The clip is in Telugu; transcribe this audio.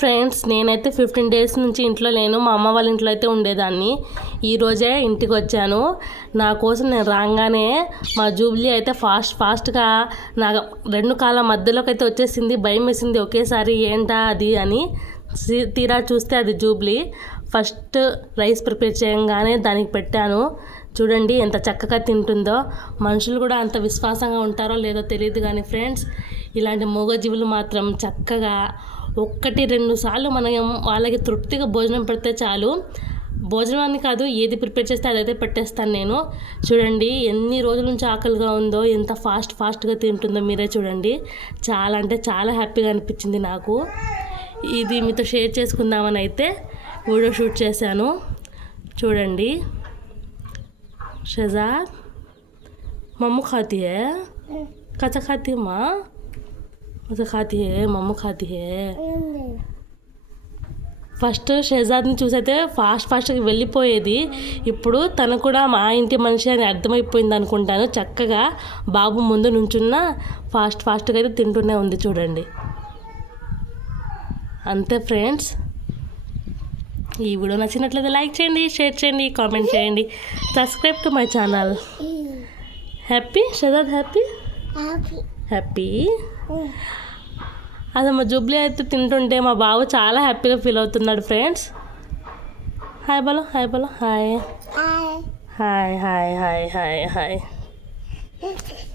ఫ్రెండ్స్, నేనైతే 15 డేస్ నుంచి ఇంట్లో లేను. మా అమ్మ వాళ్ళ ఇంట్లో అయితే ఉండేదాన్ని. ఈరోజే ఇంటికి వచ్చాను. నా కోసం నేను రాగానే మా జూబ్లీ అయితే ఫాస్ట్గా నా 2 కాళ్ళ మధ్యలోకి అయితే వచ్చేసింది. భయం వేసింది ఒకేసారి, ఏంటా అది అని. తీరా చూస్తే అది జూబ్లీ. ఫస్ట్ రైస్ ప్రిపేర్ చేయగానే దానికి పెట్టాను. చూడండి ఎంత చక్కగా తింటుందో. మనుషులు కూడా అంత విశ్వాసంగా ఉంటారో లేదో తెలియదు కానీ ఫ్రెండ్స్, ఇలాంటి మూగజీవులు మాత్రం చక్కగా 1-2 సార్లు మనం వాళ్ళకి తృప్తిగా భోజనం పెడితే చాలు. భోజనాన్ని కాదు, ఏది ప్రిపేర్ చేస్తే అదైతే పెట్టేస్తాను నేను. చూడండి ఎన్ని రోజుల నుంచి ఆకలిగా ఉందో, ఎంత ఫాస్ట్గా తింటుందో మీరే చూడండి. చాలా అంటే చాలా హ్యాపీగా అనిపించింది నాకు. ఇది మీతో షేర్ చేసుకుందామని అయితే వీడియో షూట్ చేశాను. చూడండి. शहजाद मम्मू खाती है, कच्चा खाती है माँ, कच्चा खाती है, मम्मू खाती है. ఫస్ట్ షహజాద్ని చూసైతే ఫాస్ట్గా వెళ్ళిపోయేది. ఇప్పుడు తను కూడా మా ఇంటి మనిషి అని అర్థమైపోయింది అనుకుంటాను. చక్కగా బాబు ముందు నుంచున్న ఫాస్ట్గా అయితే తింటూనే ఉంది చూడండి. అంతే ఫ్రెండ్స్, ఈ వీడియో నచ్చినట్లయితే లైక్ చేయండి, షేర్ చేయండి, కామెంట్ చేయండి, subscribe to my channel. Happy Shahzad, happy. అదే మా జూబ్లీ అయితే తింటుంటే మా బాబు చాలా హ్యాపీగా ఫీల్ అవుతున్నాడు ఫ్రెండ్స్. హాయ్ బలో, హాయ్.